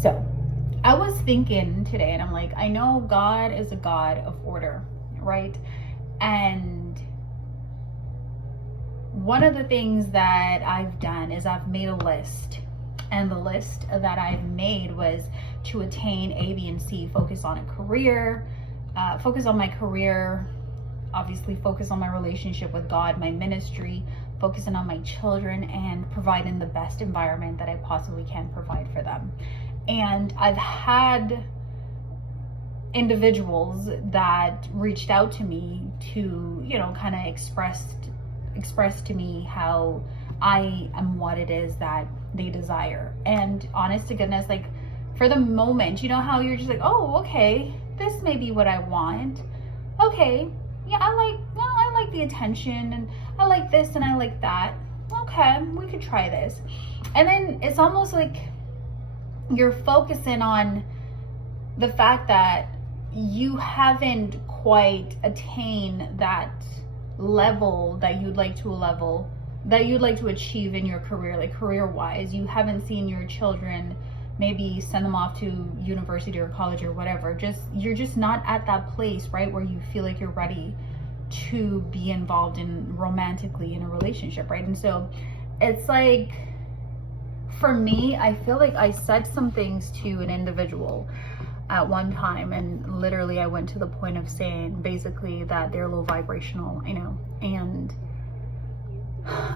So I was thinking today, and I'm like, I know God is a God of order, right? And one of the things that I've done is I've made a list. And the list that I've made was to attain A, B, and C, focus on a career, focus on my career, obviously focus on my relationship with God, my ministry, focusing on my children, and providing the best environment that I possibly can provide for them. And I've had individuals that reached out to me to, kind of express to me how I am what it is that they desire. And honest to goodness, like, for the moment, you know how you're just like, oh, okay, this may be what I want. Okay, yeah, I like the attention, and I like this and I like that. Okay, we could try this. And then it's almost like you're focusing on the fact that you haven't quite attained that level that you'd like to achieve in your career, like career-wise. You haven't seen your children maybe send them off to university or college or whatever. You're just not at that place, right, where you feel like you're ready to be involved in romantically in a relationship, right? And so it's like, for me, I feel like I said some things to an individual at one time, and literally I went to the point of saying basically that they're low vibrational, and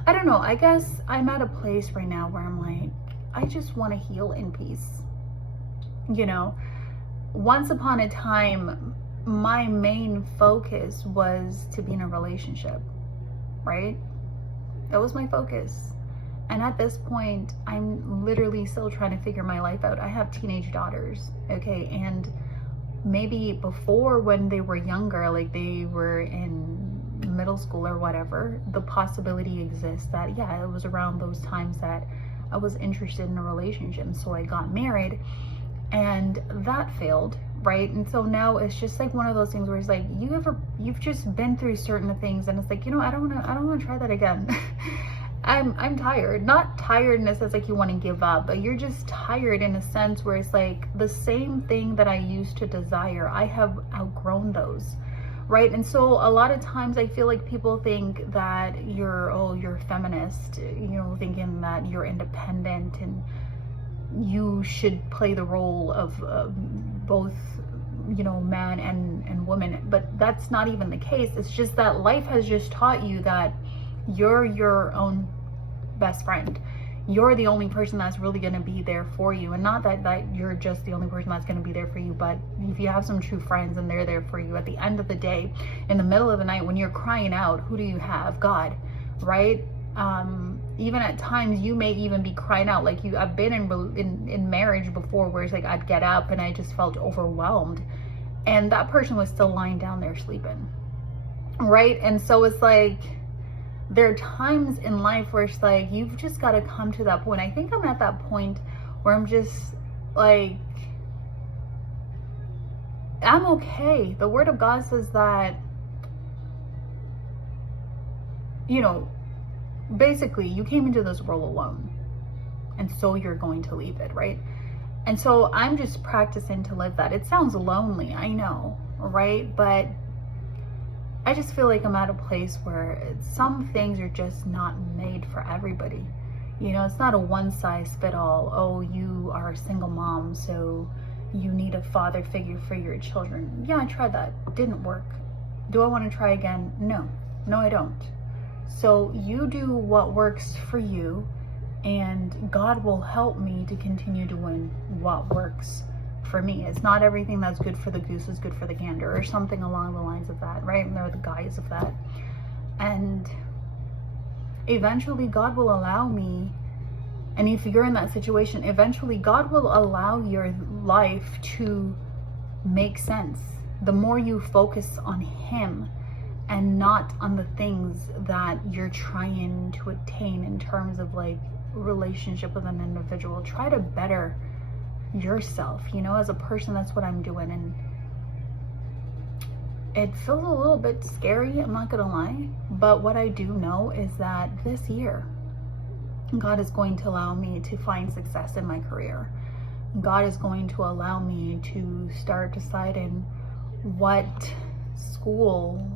I don't know, I guess I'm at a place right now where I'm like, I just want to heal in peace. Once upon a time, my main focus was to be in a relationship, right? That was my focus. And at this point, I'm literally still trying to figure my life out. I have teenage daughters, okay? And maybe before, when they were younger, like they were in middle school or whatever, the possibility exists that, yeah, it was around those times that I was interested in a relationship. And so I got married, and that failed, right? And so now it's just like one of those things where it's like, you've just been through certain things, and it's like, I don't want to try that again. I'm tired. Not tired in a sense like you want to give up, but you're just tired in a sense where it's like the same thing that I used to desire, I have outgrown those, right? And so a lot of times I feel like people think that you're feminist, thinking that you're independent and you should play the role of both, man and woman. But that's not even the case. It's just that life has just taught you that you're your own best friend. You're the only person that's really going to be there for you. And not that you're just the only person that's going to be there for you, but if you have some true friends and they're there for you at the end of the day, in the middle of the night when you're crying out, who do you have? God, right? Even at times you may even be crying out. Like I've been in marriage before where it's like I'd get up and I just felt overwhelmed, and that person was still lying down there sleeping, right? And so it's like, there are times in life where it's like, you've just got to come to that point. I think I'm at that point where I'm just like, I'm okay. The word of God says that, basically you came into this world alone, and so you're going to leave it, right? And so I'm just practicing to live that. It sounds lonely, I know, right? But I just feel like I'm at a place where some things are just not made for everybody. It's not a one size fit all. Oh, you are a single mom, so you need a father figure for your children. Yeah, I tried that. Didn't work. Do I want to try again? No, I don't. So you do what works for you, and God will help me to continue doing what works for me. It's not everything that's good for the goose is good for the gander, or something along the lines of that, right? And they're the guys of that. And eventually God will allow me, and if you're in that situation, eventually God will allow your life to make sense. The more you focus on Him and not on the things that you're trying to attain in terms of like relationship with an individual, try to better yourself, as a person. That's what I'm doing, and it feels a little bit scary, I'm not gonna lie, but what I do know is that this year God is going to allow me to find success in my career. God is going to allow me to start deciding what school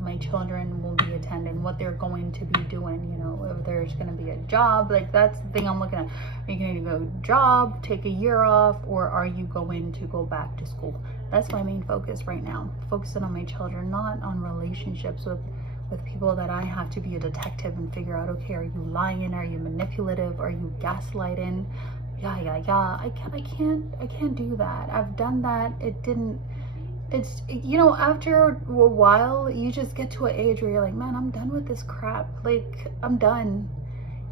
my children will be attending, what they're going to be doing, you know, if there's going to be a job. Like, that's the thing I'm looking at. Are you going to go job, take a year off, or are you going to go back to school? That's my main focus right now, focusing on my children, not on relationships with people that I have to be a detective and figure out, okay, are you lying, are you manipulative, are you gaslighting? I can't do that. I've done that. It's, you know, after a while, you just get to an age where you're like, man, I'm done with this crap. Like, I'm done,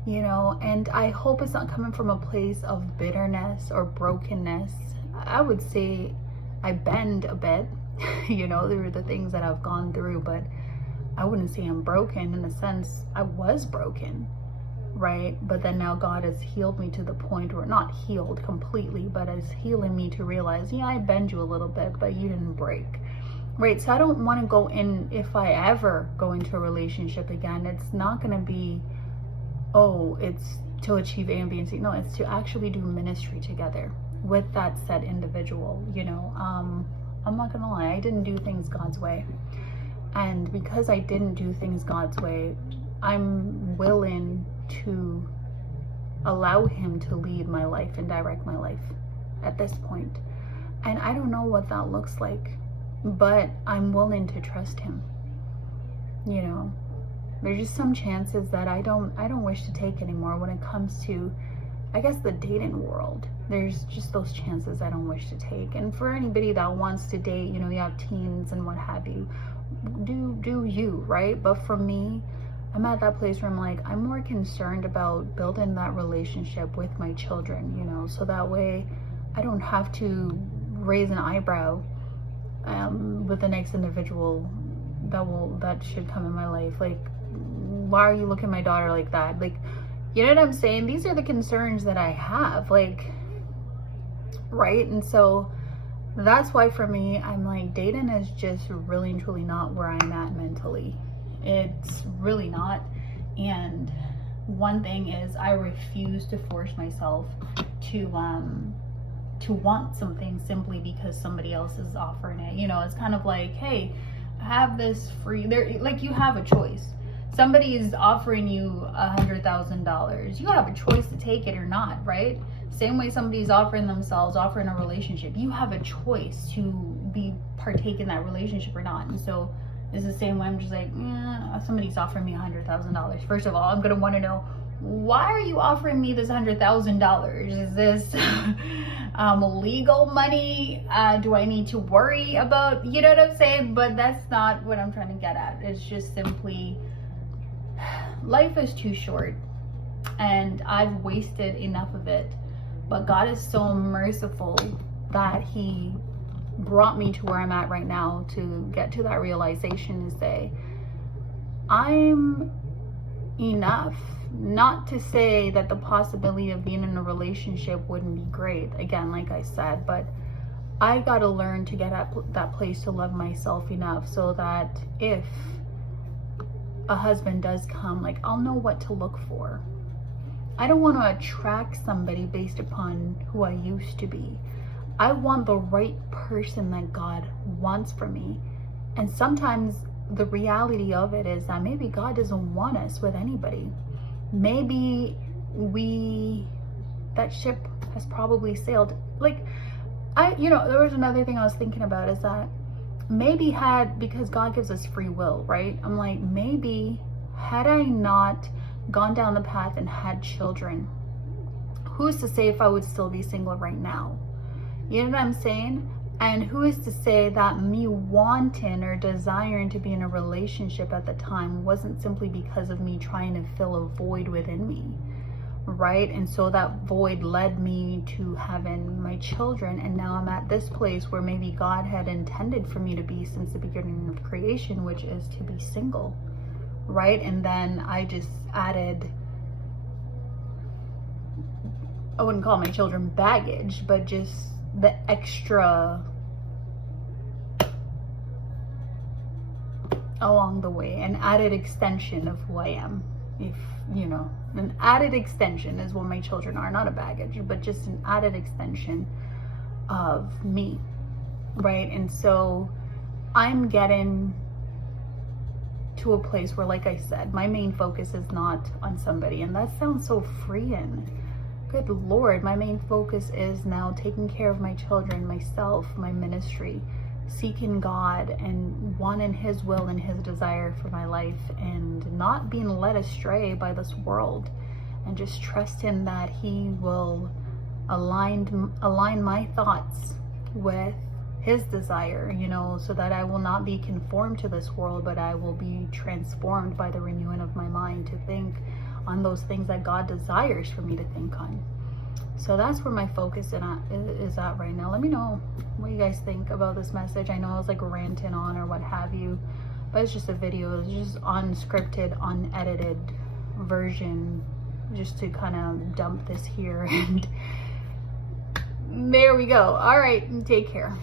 you know, and I hope it's not coming from a place of bitterness or brokenness. I would say I bend a bit, you know, there are the things that I've gone through, but I wouldn't say I'm broken. In a sense, I was broken, right? But then now God has healed me to the point where, not healed completely, but is healing me to realize, yeah, I bend you a little bit, but you didn't break, right? So I don't want to go in, if I ever go into a relationship again, it's not going to be, oh, it's to achieve A and B and C. No, it's to actually do ministry together with that said individual, you know. I'm not gonna lie, I didn't do things God's way. And because I didn't do things God's way, I'm willing to allow him to lead my life and direct my life at this point. And I don't know what that looks like, but I'm willing to trust him. You know, there's just some chances that I don't wish to take anymore when it comes to, I guess, the dating world. There's just those chances I don't wish to take. And for anybody that wants to date, you know, you have teens and what have you, do you, right? But for me, I'm at that place where I'm like, I'm more concerned about building that relationship with my children, you know, so that way I don't have to raise an eyebrow with the next individual that should come in my life. Like, why are you looking at my daughter like that? Like, you know what I'm saying? These are the concerns that I have, like, right? And so that's why for me, I'm like, dating is just really and truly not where I'm at mentally. It's really not. And one thing is, I refuse to force myself to want something simply because somebody else is offering it. You know, it's kind of like, hey, have this free. There, like, you have a choice. Somebody is offering you $100,000. You have a choice to take it or not, right? Same way somebody's offering a relationship. You have a choice to be partake in that relationship or not. And so it's the same way. I'm just like, somebody's offering me $100,000. First of all, I'm gonna want to know, why are you offering me this $100,000? Is this legal money? Do I need to worry about, you know what I'm saying? But that's not what I'm trying to get at. It's just simply, life is too short and I've wasted enough of it. But God is so merciful that he brought me to where I'm at right now to get to that realization and say, I'm enough. Not to say that the possibility of being in a relationship wouldn't be great, again, like I said, but I got to learn to get at that place to love myself enough so that if a husband does come, like, I'll know what to look for. I don't want to attract somebody based upon who I used to be. I want the right person that God wants for me. And sometimes the reality of it is that maybe God doesn't want us with anybody. Maybe that ship has probably sailed. Like, there was another thing I was thinking about, is that maybe because God gives us free will, right? I'm like, maybe had I not gone down the path and had children, who's to say if I would still be single right now? You know what I'm saying? And who is to say that me wanting or desiring to be in a relationship at the time wasn't simply because of me trying to fill a void within me, right? And so that void led me to having my children, and now I'm at this place where maybe God had intended for me to be since the beginning of creation, which is to be single, right? And then I just added, I wouldn't call my children baggage, but just the extra along the way, an added extension of who I am, if you know, an added extension is what my children are, not a baggage, but just an added extension of me, right? And so I'm getting to a place where, like I said, my main focus is not on somebody, and that sounds so freeing. Good Lord, my main focus is now taking care of my children, myself, my ministry, seeking God and wanting His will and His desire for my life, and not being led astray by this world, and just trusting that He will align my thoughts with His desire, you know, so that I will not be conformed to this world, but I will be transformed by the renewing of my mind to think on those things that God desires for me to think on. So that's where my focus is at right now. Let me know what you guys think about this message. I know I was like ranting on or what have you, but it's just a video. It's just unscripted, unedited version, just to kind of dump this here. And there we go. All right, take care.